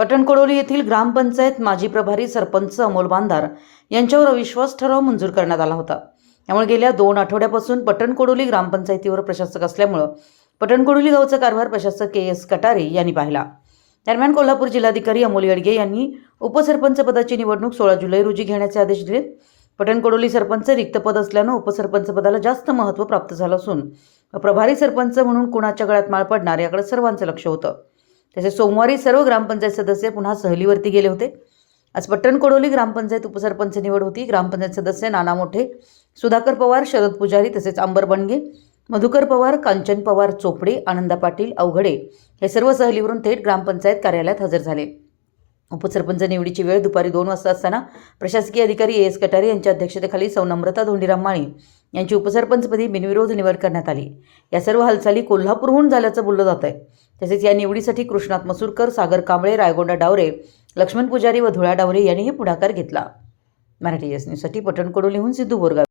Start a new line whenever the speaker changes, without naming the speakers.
पटणकोडोली येथील ग्रामपंचायत माजी प्रभारी सरपंच अमोल बांधार यांच्यावर अविश्वास ठराव मंजूर करण्यात आला होता. त्यामुळे गेल्या दोन आठवड्यापासून पटणकोडोली ग्रामपंचायतीवर प्रशासक असल्यामुळं पटणकोडोली गावचा कारभार प्रशासक के एस कटारे यांनी पाहिला. दरम्यान कोल्हापूर जिल्हाधिकारी अमोल येडगे यांनी उपसरपंच पदाची निवडणूक सोळा जुलै रोजी घेण्याचे आदेश दिले पटणकोडोली सरपंच रिक्त पद असल्यानं उपसरपंच पदाला जास्त महत्त्व प्राप्त झालं असून प्रभारी सरपंच म्हणून कुणाच्या गळ्यात माळ पडणार याकडे सर्वांचं लक्ष होतं. तसेच सोमवारी सर्व ग्रामपंचायत सदस्य पुन्हा सहलीवरती गेले होते. आज पट्टण कोडोली ग्रामपंचायत उपसरपंच निवड होती. ग्रामपंचायत सदस्य नाना मोठे सुधाकर पवार शरद पुजारी तसेच अंबर बणगे मधुकर पवार कांचन पवार चोपडे आनंदा पाटील अवघडे हे सर्व सहलीवरून थेट ग्रामपंचायत कार्यालयात हजर झाले. उपसरपंच निवडीची वेळ दुपारी दोन वाजता असताना प्रशासकीय अधिकारी ए एस कटारे यांच्या अध्यक्षतेखाली सौ नम्रता धोंडीराम माळी यांची उपसरपंचपदी बिनविरोध निवड करण्यात आली. या सर्व हालचाली कोल्हापूरहून झाल्याचं बोललं जात आहे तसेच या निवडीसाठी कृष्णात मसूरकर सागर कांबळे रायगोंडा डावरे लक्ष्मण पुजारी व धुळा डावरे यांनीही पुढाकार घेतला. मराठी एस न्यूजसाठी लिहून सिद्धू बोरगाव.